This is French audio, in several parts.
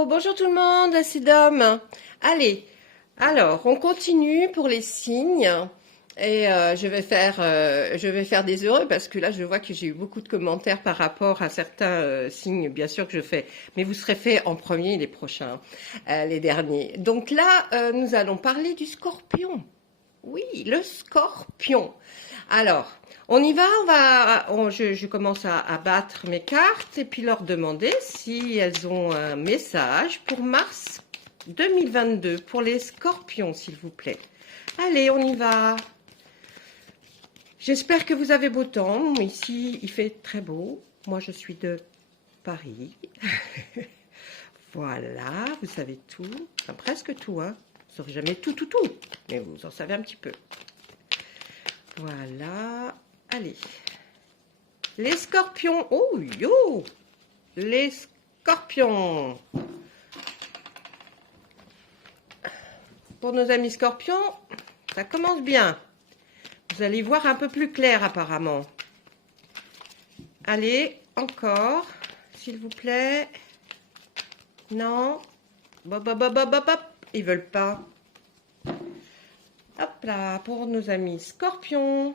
Hello, bonjour tout le monde, c'est Dom. Allez, alors on continue pour les signes et je vais faire des heureux parce que là je vois que j'ai eu beaucoup de commentaires par rapport à certains signes, bien sûr que je fais, mais vous serez fait en premier les prochains, les derniers. Donc là, nous allons parler du Scorpion. Oui, le Scorpion. Alors, on y va, je commence à battre mes cartes et puis leur demander si elles ont un message pour mars 2022, pour les Scorpions, s'il vous plaît. Allez, on y va. J'espère que vous avez beau temps. Ici, il fait très beau. Moi, je suis de Paris. Voilà, vous savez tout. Enfin, presque tout, hein. Vous ne saurez jamais tout, mais vous en savez un petit peu. Voilà. Allez. Les Scorpions. Oh, yo! Les Scorpions. Pour nos amis Scorpions, ça commence bien. Vous allez voir un peu plus clair apparemment. Allez, encore, s'il vous plaît. Non. Bop, bop, bop, bop, bop. Ils veulent pas. Hop là, pour nos amis Scorpions.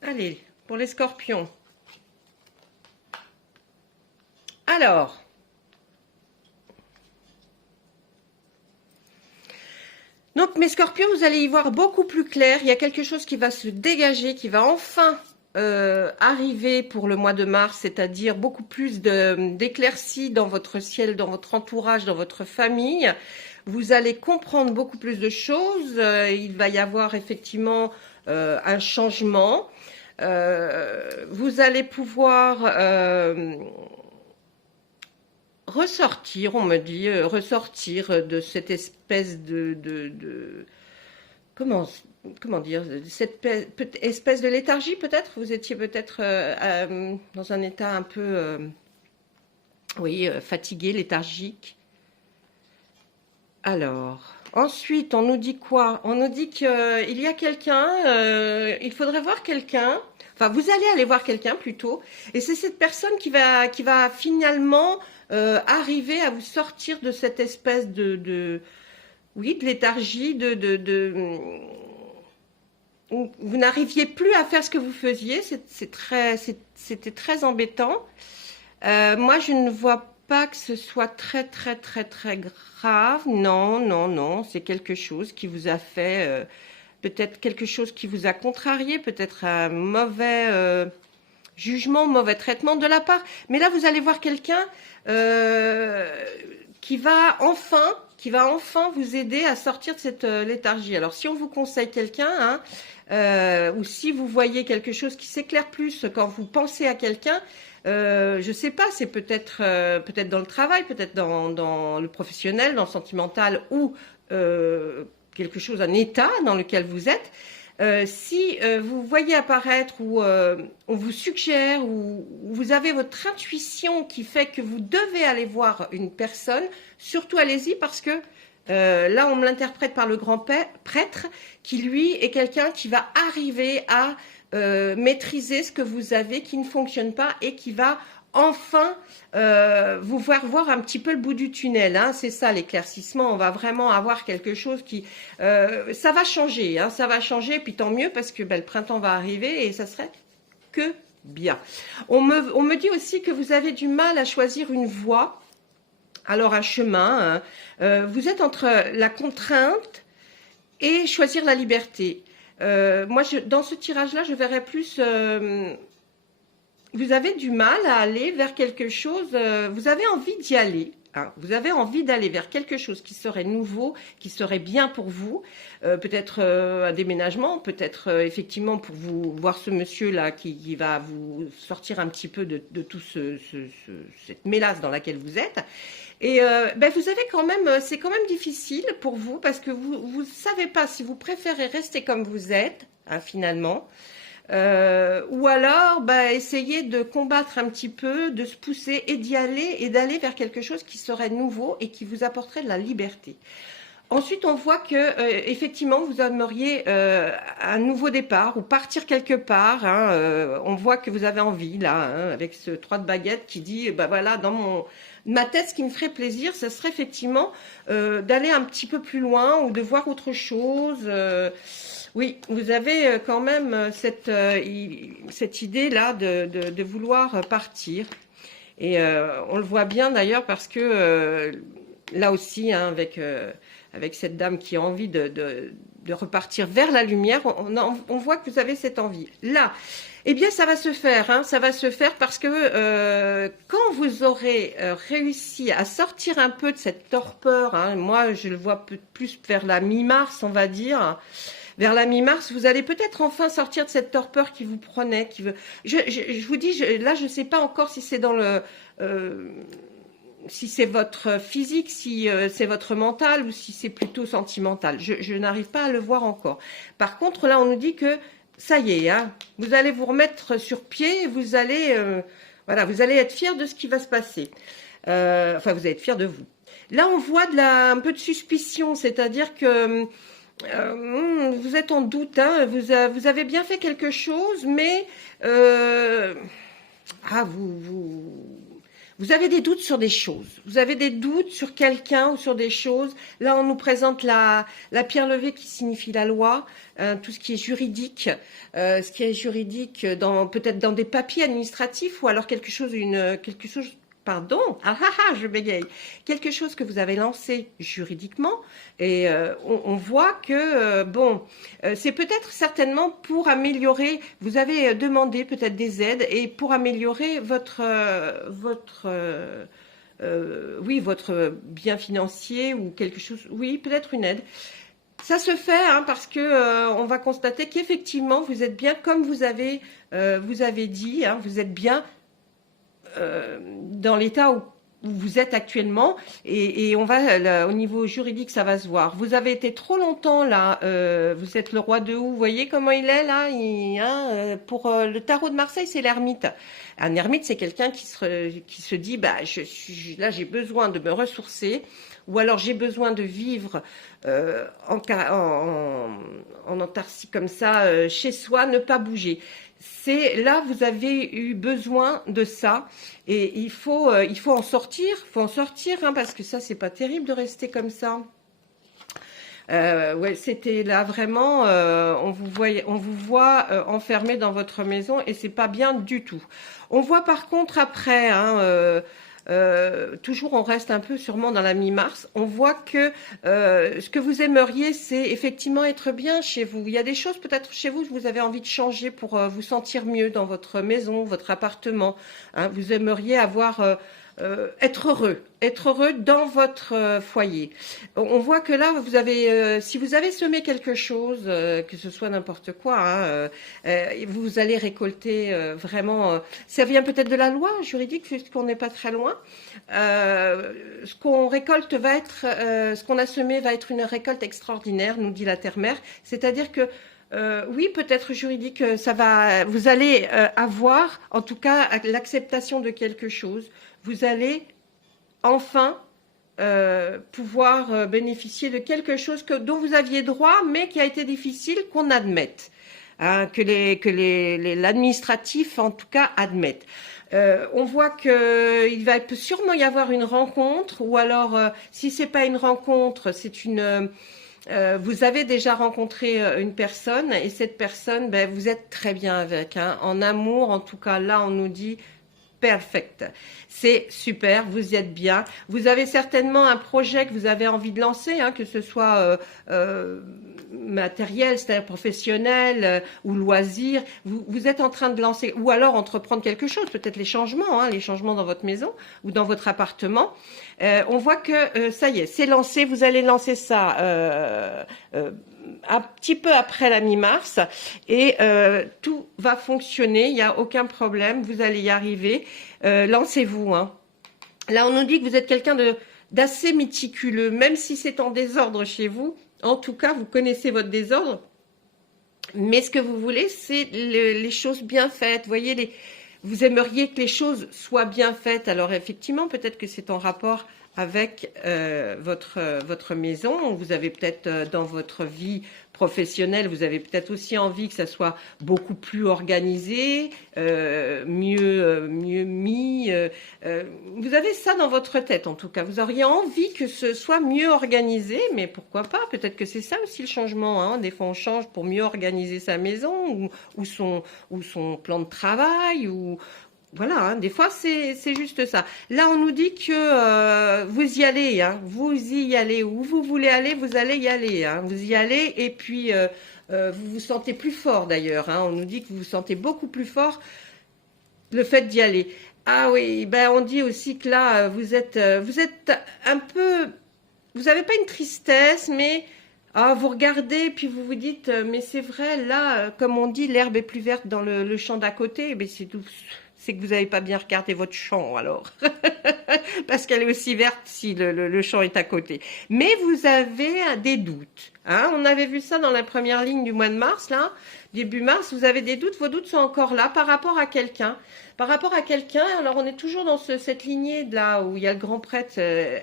Allez, pour les Scorpions. Alors. Donc, mes Scorpions, vous allez y voir beaucoup plus clair. Il y a quelque chose qui va se dégager, qui va enfin arriver pour le mois de mars, c'est-à-dire beaucoup plus d'éclaircies dans votre ciel, dans votre entourage, dans votre famille. Vous allez comprendre beaucoup plus de choses. Il va y avoir effectivement un changement. Vous allez pouvoir ressortir, on me dit, ressortir de cette espèce comment dire, cette espèce de léthargie peut-être. Vous étiez peut-être dans un état un peu, oui, fatigué, léthargique. Alors, ensuite, on nous dit quoi? On nous dit qu'il y a quelqu'un, il faudrait voir quelqu'un, enfin, vous allez aller voir quelqu'un plutôt, et c'est cette personne qui va finalement arriver à vous sortir de cette espèce oui, de léthargie, où vous n'arriviez plus à faire ce que vous faisiez, c'était très embêtant. Moi, je ne vois pas que ce soit très grave. Non, non, non, c'est quelque chose qui vous a fait, peut-être quelque chose qui vous a contrarié, peut-être un mauvais jugement, mauvais traitement de la part. Mais là, vous allez voir quelqu'un qui va enfin vous aider à sortir de cette léthargie. Alors, si on vous conseille quelqu'un, hein, ou si vous voyez quelque chose qui s'éclaire plus quand vous pensez à quelqu'un, je sais pas, c'est peut-être dans le travail, peut-être dans le professionnel, dans le sentimental, ou quelque chose, un état dans lequel vous êtes. Si vous voyez apparaître ou on vous suggère ou vous avez votre intuition qui fait que vous devez aller voir une personne, surtout allez-y parce que là on me l'interprète par le grand prêtre qui lui est quelqu'un qui va arriver à maîtriser ce que vous avez qui ne fonctionne pas et qui va enfin vous voir un petit peu le bout du tunnel, hein. C'est ça l'éclaircissement, on va vraiment avoir quelque chose qui ça va changer, hein, ça va changer, puis tant mieux parce que le printemps va arriver et ça serait que bien. On me dit aussi que vous avez du mal à choisir une voie, alors un chemin, hein. Vous êtes entre la contrainte et choisir la liberté. Moi, dans ce tirage-là, je verrais plus vous avez du mal à aller vers quelque chose, vous avez envie d'y aller, hein, vous avez envie d'aller vers quelque chose qui serait nouveau, qui serait bien pour vous, peut-être un déménagement, peut-être effectivement pour vous voir ce monsieur-là qui va vous sortir un petit peu de tout cette mélasse dans laquelle vous êtes. Et vous avez quand même, c'est quand même difficile pour vous parce que vous savez pas si vous préférez rester comme vous êtes, hein, finalement. Ou alors essayer de combattre un petit peu, de se pousser et d'y aller et d'aller vers quelque chose qui serait nouveau et qui vous apporterait de la liberté. Ensuite, on voit que effectivement, vous aimeriez un nouveau départ ou partir quelque part. Hein, on voit que vous avez envie là, hein, avec ce 3 de baguette qui dit, bah voilà, dans ma tête, ce qui me ferait plaisir, ce serait effectivement d'aller un petit peu plus loin ou de voir autre chose. Oui, vous avez quand même cette idée là de vouloir partir. Et on le voit bien d'ailleurs parce que là aussi, hein, avec cette dame qui a envie de repartir vers la lumière, on voit que vous avez cette envie. Là, eh bien, ça va se faire, hein, ça va se faire parce que quand vous aurez réussi à sortir un peu de cette torpeur, hein, moi je le vois plus vers la mi-mars, on va dire, vers la mi-mars, vous allez peut-être enfin sortir de cette torpeur qui vous prenait, qui veut. Je vous dis, là, je ne sais pas encore si c'est dans le, si c'est votre physique, si c'est votre mental ou si c'est plutôt sentimental. Je n'arrive pas à le voir encore. Par contre, là, on nous dit que ça y est, hein, vous allez vous remettre sur pied, et vous allez, voilà, vous allez être fier de ce qui va se passer. Enfin, vous allez être fier de vous. Là, on voit un peu de suspicion, c'est-à-dire que vous êtes en doute, hein, vous avez bien fait quelque chose, mais vous avez des doutes sur des choses. Vous avez des doutes sur quelqu'un ou sur des choses. Là, on nous présente la pierre levée qui signifie la loi, tout ce qui est juridique, ce qui est juridique peut-être dans des papiers administratifs ou alors quelque chose, pardon, je bégaye. Quelque chose que vous avez lancé juridiquement et on voit que, c'est peut-être certainement pour améliorer, vous avez demandé peut-être des aides et pour améliorer votre bien financier ou quelque chose, oui, peut-être une aide. Ça se fait hein, parce que on va constater qu'effectivement vous êtes bien comme vous avez dit, hein, vous êtes bien dans l'état où vous êtes actuellement et on va là, au niveau juridique ça va se voir. Vous avez été trop longtemps là, vous êtes le roi de Houx, vous voyez comment il est là, pour le tarot de Marseille c'est l'ermite. Un ermite c'est quelqu'un qui se dit bah là j'ai besoin de me ressourcer ou alors j'ai besoin de vivre en autarcie comme ça chez soi, ne pas bouger. C'est là vous avez eu besoin de ça et il faut en sortir, hein, parce que ça c'est pas terrible de rester comme ça. Ouais, c'était là vraiment, on vous voit enfermé dans votre maison et c'est pas bien du tout. On voit par contre après, hein, toujours on reste un peu sûrement dans la mi-mars, on voit que ce que vous aimeriez c'est effectivement être bien chez vous. Il y a des choses peut-être chez vous que vous avez envie de changer pour vous sentir mieux dans votre maison, votre appartement, hein. Vous aimeriez avoir être heureux dans votre foyer. On voit que là, vous avez, si vous avez semé quelque chose, que ce soit n'importe quoi, hein, vous allez récolter vraiment. Ça vient peut-être de la loi juridique, puisqu'on n'est pas très loin. Ce qu'on récolte va être, ce qu'on a semé va être une récolte extraordinaire, nous dit la terre-mère. C'est-à-dire que oui, peut-être juridique, ça va. Vous allez avoir, en tout cas, l'acceptation de quelque chose. Vous allez enfin pouvoir bénéficier de quelque chose dont vous aviez droit, mais qui a été difficile qu'on admette, hein, que l'administratif, en tout cas, admette. On voit qu'il va sûrement y avoir une rencontre, ou alors, si c'est pas une rencontre, c'est une... vous avez déjà rencontré une personne, et cette personne, ben, vous êtes très bien avec, hein, en amour, en tout cas, là, on nous dit... Perfect. C'est super, vous y êtes bien. Vous avez certainement un projet que vous avez envie de lancer, hein, que ce soit matériel, c'est-à-dire professionnel ou loisir. Vous êtes en train de lancer, ou alors entreprendre quelque chose, peut-être les changements dans votre maison ou dans votre appartement. On voit que ça y est, c'est lancé, vous allez lancer ça un petit peu après la mi-mars et tout va fonctionner, il n'y a aucun problème, vous allez y arriver. Lancez-vous, hein. Là, on nous dit que vous êtes quelqu'un d'assez méticuleux, même si c'est en désordre chez vous. En tout cas, vous connaissez votre désordre, mais ce que vous voulez, c'est les choses bien faites. Vous voyez, vous aimeriez que les choses soient bien faites. Alors effectivement, peut-être que c'est en rapport avec votre maison. Vous avez peut-être dans votre vie professionnelle, vous avez peut-être aussi envie que ça soit beaucoup plus organisé, mieux mis. Vous avez ça dans votre tête en tout cas. Vous auriez envie que ce soit mieux organisé, mais pourquoi pas? Peut-être que c'est ça aussi le changement, hein. Des fois on change pour mieux organiser sa maison ou son plan de travail ou voilà, hein, des fois c'est juste ça. Là, on nous dit que vous y allez, hein, vous y allez, où vous voulez aller, vous allez y aller, hein, vous y allez et puis vous vous sentez plus fort d'ailleurs, hein, on nous dit que vous vous sentez beaucoup plus fort le fait d'y aller. Ah oui, ben on dit aussi que là vous êtes un peu, vous n'avez pas une tristesse, mais vous regardez puis vous vous dites mais c'est vrai là, comme on dit, l'herbe est plus verte dans le champ d'à côté, mais c'est tout. C'est que vous n'avez pas bien regardé votre champ alors. Parce qu'elle est aussi verte si le champ est à côté. Mais vous avez des doutes. Hein, on avait vu ça dans la première ligne du mois de mars, là, début mars. Vous avez des doutes, vos doutes sont encore là par rapport à quelqu'un. Par rapport à quelqu'un, alors on est toujours dans cette lignée de là où il y a le grand prêtre.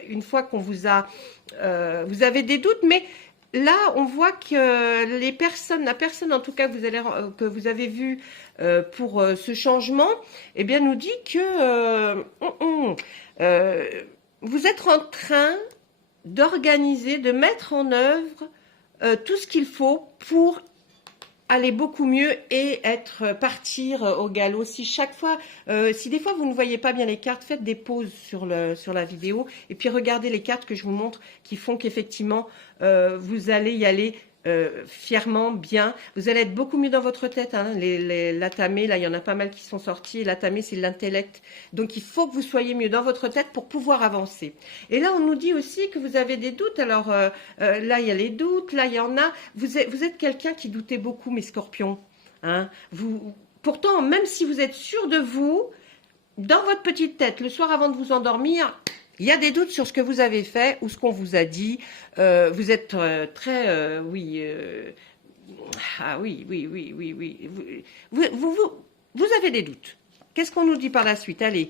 Une fois qu'on vous a... vous avez des doutes, mais... Là, on voit que la personne en tout cas que vous avez vue pour ce changement, eh bien, nous dit que vous êtes en train d'organiser, de mettre en œuvre tout ce qu'il faut pour aller beaucoup mieux et partir au galop. Si des fois vous ne voyez pas bien les cartes, faites des pauses sur la vidéo et puis regardez les cartes que je vous montre qui font qu'effectivement vous allez y aller fièrement, bien. Vous allez être beaucoup mieux dans votre tête. Hein. L'atamé, là, il y en a pas mal qui sont sortis. L'atamé, c'est l'intellect. Donc, il faut que vous soyez mieux dans votre tête pour pouvoir avancer. Et là, on nous dit aussi que vous avez des doutes. Alors, là, il y a les doutes. Là, il y en a. Vous êtes quelqu'un qui doutait beaucoup, mes scorpions. Hein. Pourtant, même si vous êtes sûr de vous, dans votre petite tête, le soir avant de vous endormir, il y a des doutes sur ce que vous avez fait ou ce qu'on vous a dit. Vous êtes très... oui. Ah oui, oui, oui, oui, oui. Vous avez des doutes. Qu'est-ce qu'on nous dit par la suite? Allez.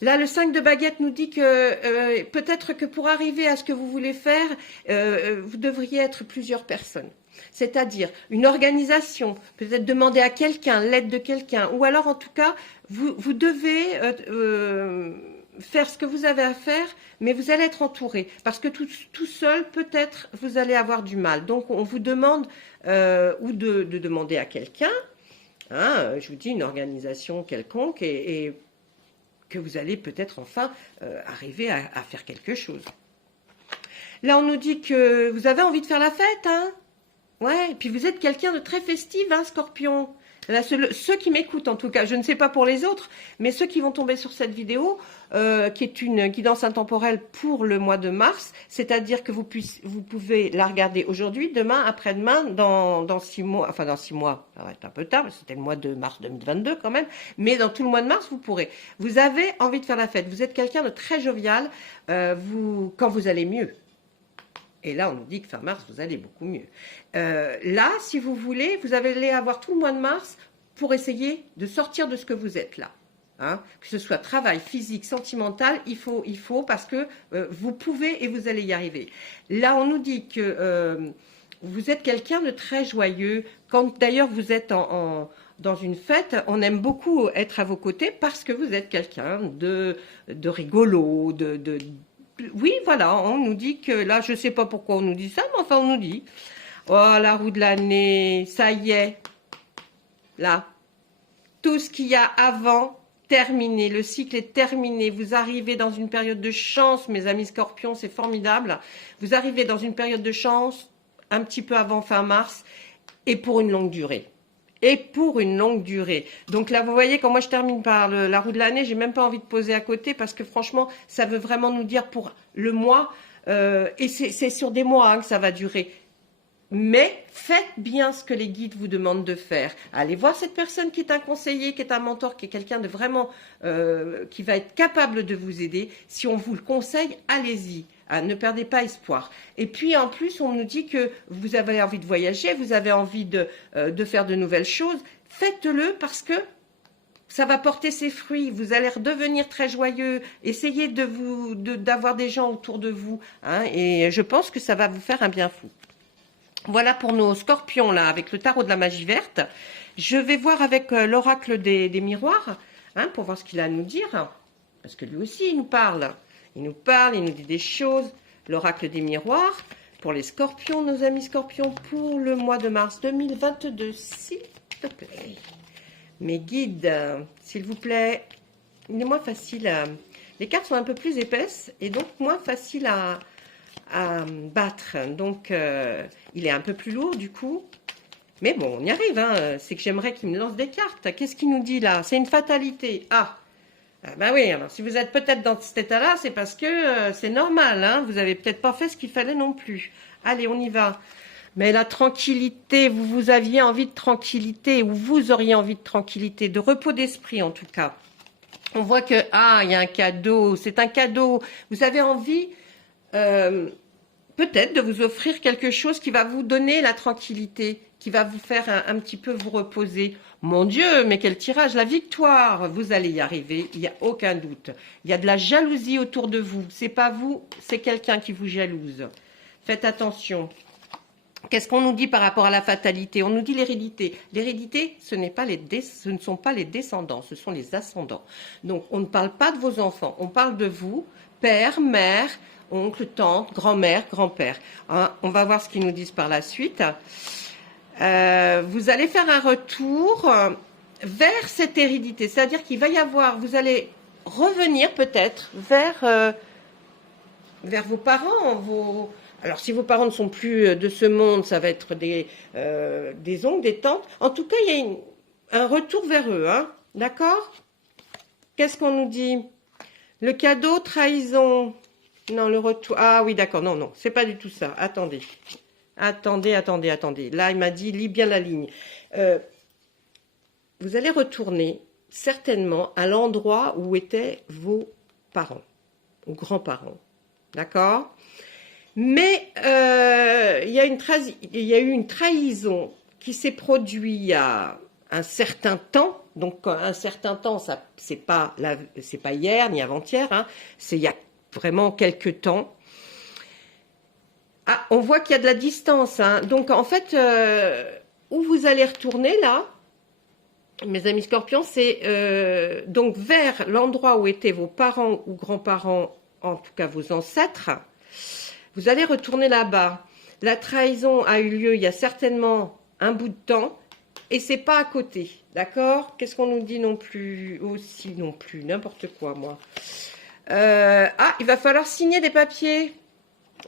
Là, le 5 de baguette nous dit que peut-être que pour arriver à ce que vous voulez faire, vous devriez être plusieurs personnes. C'est-à-dire une organisation, peut-être demander à quelqu'un, l'aide de quelqu'un, ou alors en tout cas, vous devez... faire ce que vous avez à faire, mais vous allez être entouré. Parce que tout seul, peut-être, vous allez avoir du mal. Donc, on vous demande ou de demander à quelqu'un, hein, je vous dis, une organisation quelconque, et que vous allez peut-être enfin arriver à faire quelque chose. Là, on nous dit que vous avez envie de faire la fête, hein. Ouais, et puis vous êtes quelqu'un de très festif, hein, Scorpion. Là, ceux qui m'écoutent en tout cas, je ne sais pas pour les autres, mais ceux qui vont tomber sur cette vidéo, qui est une guidance intemporelle pour le mois de mars, c'est-à-dire que vous pouvez la regarder aujourd'hui, demain, après-demain, dans 6 mois, enfin dans 6 mois, ça va être un peu tard, c'était le mois de mars 2022 quand même, mais dans tout le mois de mars, vous pourrez. Vous avez envie de faire la fête, vous êtes quelqu'un de très jovial, quand vous allez mieux. Et là, on nous dit que fin mars, vous allez beaucoup mieux. Là, si vous voulez, vous allez avoir tout le mois de mars pour essayer de sortir de ce que vous êtes là. Hein. Que ce soit travail, physique, sentimental, il faut parce que vous pouvez et vous allez y arriver. Là, on nous dit que vous êtes quelqu'un de très joyeux. Quand d'ailleurs vous êtes dans une fête, on aime beaucoup être à vos côtés parce que vous êtes quelqu'un de rigolo, oui, voilà, on nous dit que, là, je ne sais pas pourquoi on nous dit ça, mais enfin, on nous dit. Oh, la roue de l'année, ça y est. Là, tout ce qu'il y a avant, terminé. Le cycle est terminé. Vous arrivez dans une période de chance, mes amis scorpions, c'est formidable. Vous arrivez dans une période de chance, un petit peu avant fin mars, et pour une longue durée. Et pour une longue durée. Donc là, vous voyez, quand moi je termine par la roue de l'année, j'ai même pas envie de poser à côté parce que franchement, ça veut vraiment nous dire pour le mois, et c'est sur des mois hein, que ça va durer. Mais faites bien ce que les guides vous demandent de faire. Allez voir cette personne qui est un conseiller, qui est un mentor, qui est quelqu'un de vraiment, qui va être capable de vous aider. Si on vous le conseille, allez-y. Ah, ne perdez pas espoir. Et puis en plus, on nous dit que vous avez envie de voyager, vous avez envie de faire de nouvelles choses. Faites-le parce que ça va porter ses fruits, vous allez redevenir très joyeux, essayez d'avoir des gens autour de vous, hein, et je pense que ça va vous faire un bien fou. Voilà pour nos scorpions là, avec le tarot de la magie verte. Je vais voir avec l'oracle des miroirs, hein, pour voir ce qu'il a à nous dire, parce que lui aussi il nous parle, il nous dit des choses. L'oracle des miroirs pour les scorpions, nos amis scorpions, pour le mois de mars 2022, s'il te plaît. Mes guides, s'il vous plaît, il est moins facile. Les cartes sont un peu plus épaisses et donc moins facile à battre. Donc, il est un peu plus lourd du coup. Mais bon, on y arrive. Hein. C'est que j'aimerais qu'il me lance des cartes. Qu'est-ce qu'il nous dit là? C'est une fatalité. Ah, ben oui, alors si vous êtes peut-être dans cet état-là, c'est parce que c'est normal. Hein. Vous n'avez peut-être pas fait ce qu'il fallait non plus. Allez, on y va. Mais la tranquillité, vous aviez envie de tranquillité, ou vous auriez envie de tranquillité, de repos d'esprit en tout cas. On voit que, il y a un cadeau, c'est un cadeau. Vous avez envie peut-être de vous offrir quelque chose qui va vous donner la tranquillité, qui va vous faire un petit peu vous reposer. Mon Dieu, mais quel tirage, la victoire, vous allez y arriver, il n'y a aucun doute. Il y a de la jalousie autour de vous, c'est pas vous, c'est quelqu'un qui vous jalouse. Faites attention. Qu'est-ce qu'on nous dit par rapport à la fatalité? On nous dit l'hérédité. L'hérédité, ce ne sont pas les descendants, ce sont les ascendants. Donc, on ne parle pas de vos enfants, on parle de vous, père, mère, oncle, tante, grand-mère, grand-père. Hein, on va voir ce qu'ils nous disent par la suite. Vous allez faire un retour vers cette hérédité, c'est-à-dire qu'il va y avoir, vous allez revenir peut-être vers vos parents, alors, si vos parents ne sont plus de ce monde, ça va être des oncles, des tantes. En tout cas, il y a un retour vers eux, hein. D'accord? Qu'est-ce qu'on nous dit? Le cadeau, trahison. Non, le retour. Ah oui, d'accord. Non, non, c'est pas du tout ça. Attendez. Attendez. Là, il m'a dit, lis bien la ligne. Vous allez retourner, certainement, à l'endroit où étaient vos parents, ou grands-parents. D'accord? Mais il y a eu une trahison qui s'est produite il y a un certain temps. Donc un certain temps, ça c'est pas hier ni avant-hier, hein, c'est il y a vraiment quelques temps. Ah, on voit qu'il y a de la distance. Hein. Donc en fait, où vous allez retourner là, mes amis scorpions, c'est donc vers l'endroit où étaient vos parents ou grands-parents, en tout cas vos ancêtres. Vous allez retourner là-bas. La trahison a eu lieu il y a certainement un bout de temps et c'est pas à côté, d'accord? Qu'est-ce qu'on nous dit non plus? Aussi non plus, n'importe quoi moi. Il va falloir signer des papiers,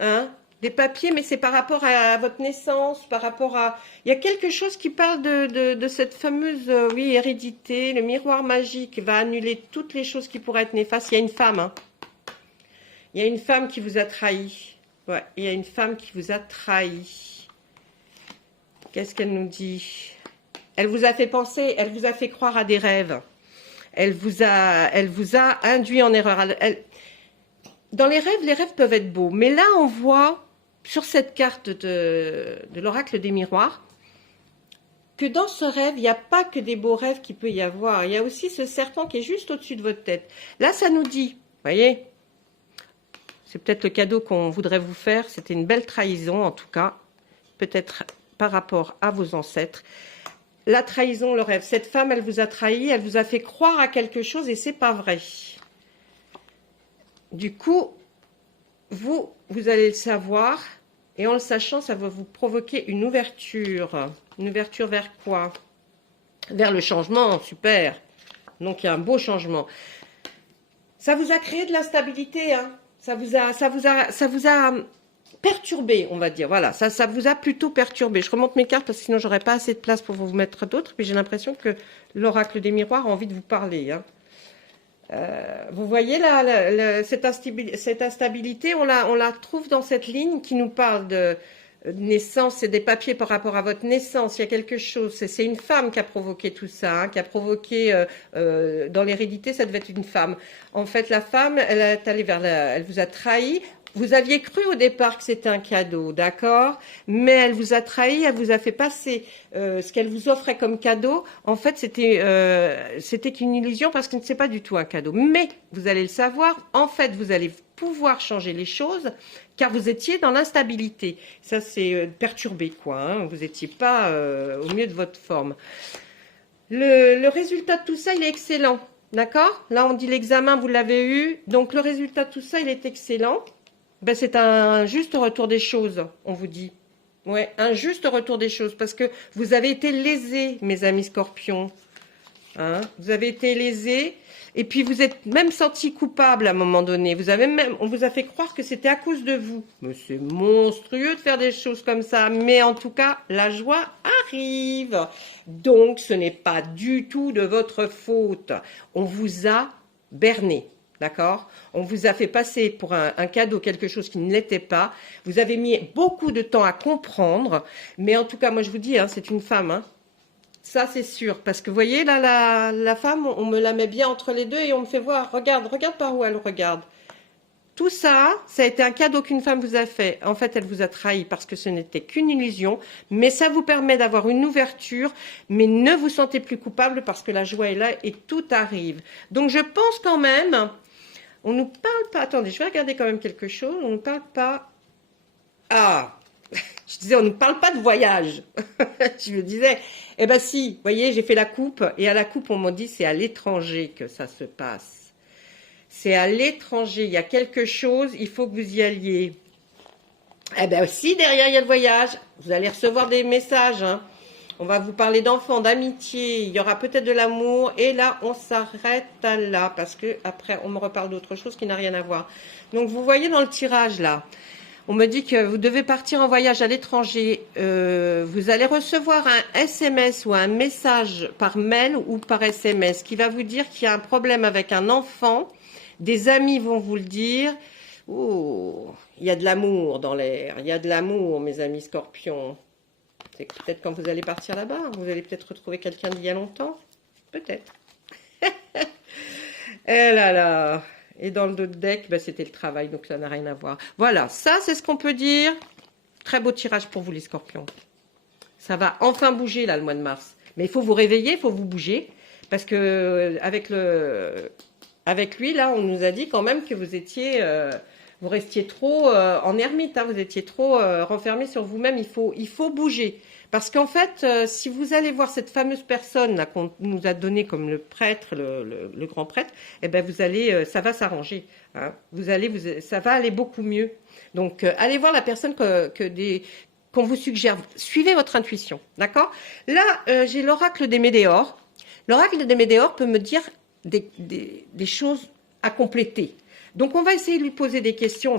hein? Des papiers, mais c'est par rapport à votre naissance, par rapport à... Il y a quelque chose qui parle de cette fameuse, hérédité. Le miroir magique va annuler toutes les choses qui pourraient être néfastes. Il y a une femme, hein? Il y a une femme qui vous a trahi. Ouais, il y a une femme qui vous a trahi. Qu'est-ce qu'elle nous dit? Elle vous a fait penser, elle vous a fait croire à des rêves. Elle vous a induit en erreur. Dans les rêves peuvent être beaux. Mais là, on voit, sur cette carte de l'oracle des miroirs, que dans ce rêve, il n'y a pas que des beaux rêves qu'il peut y avoir. Il y a aussi ce serpent qui est juste au-dessus de votre tête. Là, ça nous dit, voyez, c'est peut-être le cadeau qu'on voudrait vous faire. C'était une belle trahison, en tout cas. Peut-être par rapport à vos ancêtres. La trahison, le rêve. Cette femme, elle vous a trahi, elle vous a fait croire à quelque chose et c'est pas vrai. Du coup, vous allez le savoir. Et en le sachant, ça va vous provoquer une ouverture. Une ouverture vers quoi? Vers le changement, super. Donc, il y a un beau changement. Ça vous a créé de l'instabilité, hein. Ça vous a perturbé, on va dire. Voilà, ça vous a plutôt perturbé. Je remonte mes cartes parce que sinon, j'aurais pas assez de place pour vous mettre d'autres. Mais j'ai l'impression que l'oracle des miroirs a envie de vous parler, hein. Vous voyez là, cette instabilité, on la trouve dans cette ligne qui nous parle de naissance et des papiers par rapport à votre naissance. Il y a quelque chose, c'est une femme qui a provoqué tout ça, hein, qui a provoqué dans l'hérédité, ça devait être une femme. En fait, la femme, elle est allée elle vous a trahi. Vous aviez cru au départ que c'était un cadeau, d'accord? Mais elle vous a trahi, elle vous a fait passer ce qu'elle vous offrait comme cadeau. En fait, c'était qu'une illusion parce que ce n'est pas du tout un cadeau. Mais vous allez le savoir, en fait, vous allez pouvoir changer les choses car vous étiez dans l'instabilité. Ça, c'est perturbé, quoi. Hein. Vous n'étiez pas au mieux de votre forme. Le résultat de tout ça, il est excellent. D'accord? Là, on dit l'examen, vous l'avez eu. Donc, le résultat de tout ça, il est excellent. Ben, c'est un juste retour des choses, on vous dit. Ouais, un juste retour des choses. Parce que vous avez été lésés, mes amis scorpions. Hein, vous avez été lésés. Et puis, vous êtes même senti coupable à un moment donné. On vous a fait croire que c'était à cause de vous. Mais c'est monstrueux de faire des choses comme ça. Mais en tout cas, la joie arrive. Donc, ce n'est pas du tout de votre faute. On vous a berné. D'accord? On vous a fait passer pour un cadeau quelque chose qui ne l'était pas. Vous avez mis beaucoup de temps à comprendre. Mais en tout cas, moi, je vous dis, hein, c'est une femme. Hein. Ça, c'est sûr. Parce que, vous voyez, là, la femme, on me la met bien entre les deux et on me fait voir. Regarde par où elle regarde. Tout ça, ça a été un cadeau qu'une femme vous a fait. En fait, elle vous a trahi parce que ce n'était qu'une illusion. Mais ça vous permet d'avoir une ouverture. Mais ne vous sentez plus coupable parce que la joie est là et tout arrive. Donc, je pense quand même... On ne nous parle pas... Attendez, je vais regarder quand même quelque chose. On ne nous parle pas... Ah, je disais, on ne nous parle pas de voyage. Je me disais, eh ben si, vous voyez, j'ai fait la coupe. Et à la coupe, on m'a dit, c'est à l'étranger que ça se passe. C'est à l'étranger. Il y a quelque chose, il faut que vous y alliez. Eh ben si, derrière, il y a le voyage. Vous allez recevoir des messages, hein. On va vous parler d'enfants, d'amitié, il y aura peut-être de l'amour. Et là, on s'arrête à là, parce que après, on me reparle d'autre chose qui n'a rien à voir. Donc, vous voyez dans le tirage, là, on me dit que vous devez partir en voyage à l'étranger. Vous allez recevoir un SMS ou un message par mail ou par SMS qui va vous dire qu'il y a un problème avec un enfant. Des amis vont vous le dire. Oh, il y a de l'amour dans l'air. Il y a de l'amour, mes amis scorpions. C'est peut-être quand vous allez partir là-bas, vous allez peut-être retrouver quelqu'un d'il y a longtemps. Peut-être. Eh là là. Et dans le dos de deck, ben, c'était le travail, donc ça n'a rien à voir. Voilà, ça c'est ce qu'on peut dire. Très beau tirage pour vous les scorpions. Ça va enfin bouger là le mois de mars. Mais il faut vous réveiller, il faut vous bouger. Parce que avec lui, là, on nous a dit quand même que vous restiez trop en ermite, hein, vous étiez trop renfermé sur vous-même. Il faut bouger. Parce qu'en fait, si vous allez voir cette fameuse personne là qu'on nous a donnée comme le prêtre, le grand prêtre, eh ben vous allez, ça va s'arranger. Hein. Ça va aller beaucoup mieux. Donc, allez voir la personne qu'on vous suggère. Suivez votre intuition, d'accord? Là, j'ai l'oracle des Médéors. L'oracle des Médéors peut me dire des choses à compléter. Donc, on va essayer de lui poser des questions,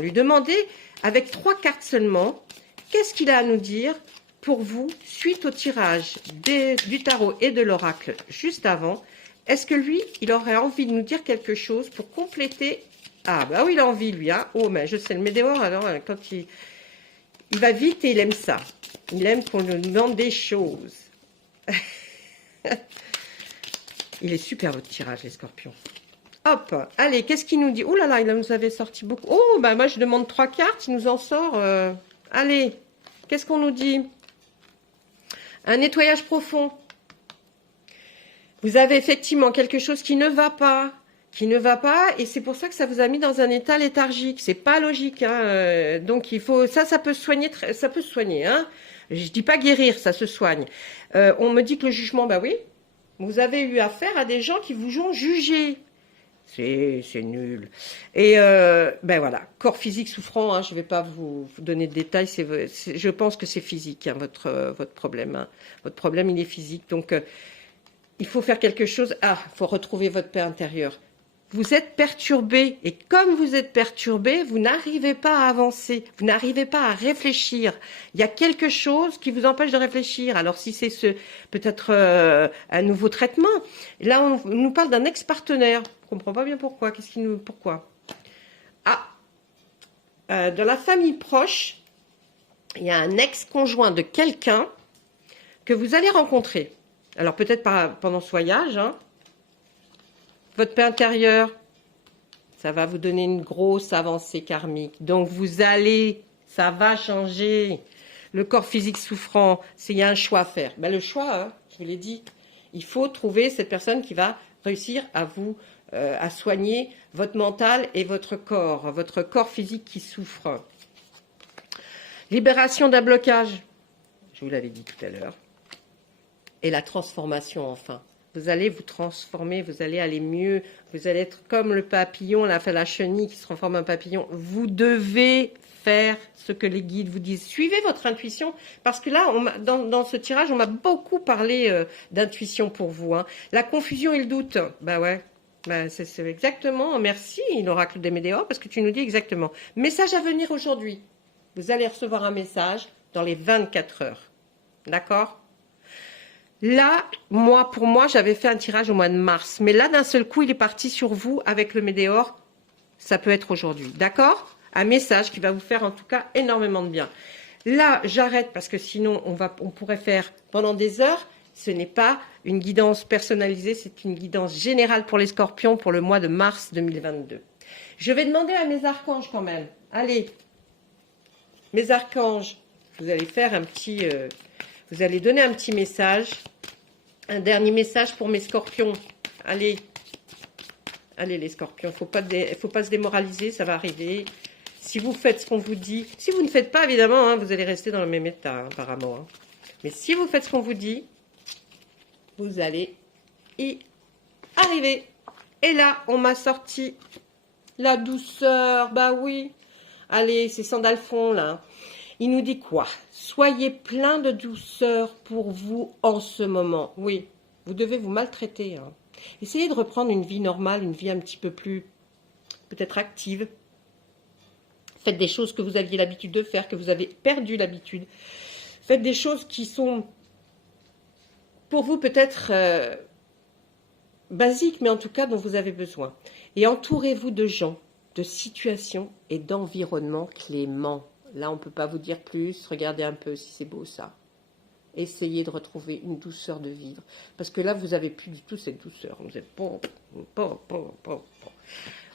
lui demander avec 3 cartes seulement. Qu'est-ce qu'il a à nous dire pour vous suite au tirage du tarot et de l'oracle juste avant? Est-ce que lui, il aurait envie de nous dire quelque chose pour compléter? Ah, bah oui, il a envie, lui. Hein. Oh, mais je sais, le Médéor, alors, quand il va vite et il aime ça. Il aime qu'on lui demande des choses. Il est super, votre tirage, les scorpions. Hop, allez, qu'est-ce qu'il nous dit? Oh là là, il nous avait sorti beaucoup. Oh, bah moi, je demande 3 cartes, il nous en sort... Allez, qu'est-ce qu'on nous dit? Un nettoyage profond. Vous avez effectivement quelque chose qui ne va pas. Et c'est pour ça que ça vous a mis dans un état léthargique. C'est pas logique. Hein. Donc, il faut... Ça peut se soigner. Ça peut se soigner. Hein. Je dis pas guérir, ça se soigne. On me dit que le jugement, bah oui, vous avez eu affaire à des gens qui vous ont jugé. C'est nul. Et ben voilà, corps physique souffrant, hein, je ne vais pas vous donner de détails, je pense que c'est physique, hein, votre problème. Hein. Votre problème, il est physique. Donc, il faut faire quelque chose. Ah, il faut retrouver votre paix intérieure. Vous êtes perturbé. Et comme vous êtes perturbé, vous n'arrivez pas à avancer. Vous n'arrivez pas à réfléchir. Il y a quelque chose qui vous empêche de réfléchir. Alors, si c'est peut-être un nouveau traitement. Là, on nous parle d'un ex-partenaire. Je ne comprends pas bien pourquoi. Pourquoi? Ah, dans la famille proche, il y a un ex-conjoint de quelqu'un que vous allez rencontrer. Alors, peut-être pendant ce voyage, hein. Votre paix intérieure, Ça va vous donner une grosse avancée karmique. Donc, ça va changer. Le corps physique souffrant, il y a un choix à faire. Ben, le choix, hein, je vous l'ai dit, il faut trouver cette personne qui va réussir à soigner votre mental et votre corps physique qui souffre. Libération d'un blocage, je vous l'avais dit tout à l'heure. Et la transformation, enfin. Vous allez vous transformer, vous allez aller mieux, vous allez être comme le papillon, la chenille qui se transforme en papillon. Vous devez faire ce que les guides vous disent. Suivez votre intuition, parce que là, dans ce tirage, on m'a beaucoup parlé d'intuition pour vous. Hein. La confusion et le doute, bah ouais, bah c'est exactement, merci l'oracle des Médéors, parce que tu nous dis exactement. Message à venir aujourd'hui. Vous allez recevoir un message dans les 24 heures. D'accord ? Là, pour moi, j'avais fait un tirage au mois de mars. Mais là, d'un seul coup, il est parti sur vous avec le Médéor. Ça peut être aujourd'hui. D'accord ? Un message qui va vous faire en tout cas énormément de bien. Là, j'arrête parce que sinon, on pourrait faire pendant des heures. Ce n'est pas une guidance personnalisée, c'est une guidance générale pour les scorpions pour le mois de mars 2022. Je vais demander à mes archanges quand même. Allez, mes archanges, vous allez faire vous allez donner un petit message. Un dernier message pour mes scorpions. Allez, les scorpions, faut pas se démoraliser, ça va arriver. Si vous faites ce qu'on vous dit, si vous ne faites pas, évidemment, hein, vous allez rester dans le même état, hein, apparemment. Hein. Mais si vous faites ce qu'on vous dit, vous allez y arriver. Et là, on m'a sorti la douceur, bah oui. Allez, c'est Sandalphon, là. Il nous dit quoi? Soyez plein de douceur pour vous en ce moment. Oui, vous devez vous maltraiter. Hein. Essayez de reprendre une vie normale, une vie un petit peu plus, peut-être active. Faites des choses que vous aviez l'habitude de faire, que vous avez perdu l'habitude. Faites des choses qui sont, pour vous, peut-être basiques, mais en tout cas dont vous avez besoin. Et entourez-vous de gens, de situations et d'environnements cléments. Là, on ne peut pas vous dire plus. Regardez un peu si c'est beau, ça. Essayez de retrouver une douceur de vivre. Parce que là, vous n'avez plus du tout cette douceur. Vous êtes bon.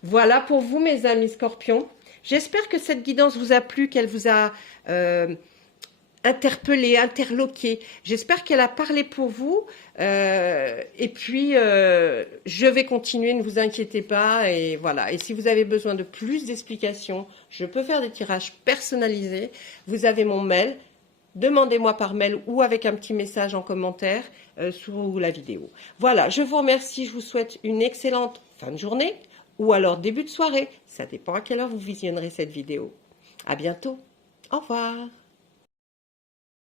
Voilà pour vous, mes amis scorpions. J'espère que cette guidance vous a plu, qu'elle vous a interpellé, interloqué. J'espère qu'elle a parlé pour vous. Et puis, je vais continuer, ne vous inquiétez pas. Et voilà. Et si vous avez besoin de plus d'explications, je peux faire des tirages personnalisés. Vous avez mon mail. Demandez-moi par mail ou avec un petit message en commentaire sous la vidéo. Voilà, je vous remercie. Je vous souhaite une excellente fin de journée ou alors début de soirée. Ça dépend à quelle heure vous visionnerez cette vidéo. À bientôt. Au revoir.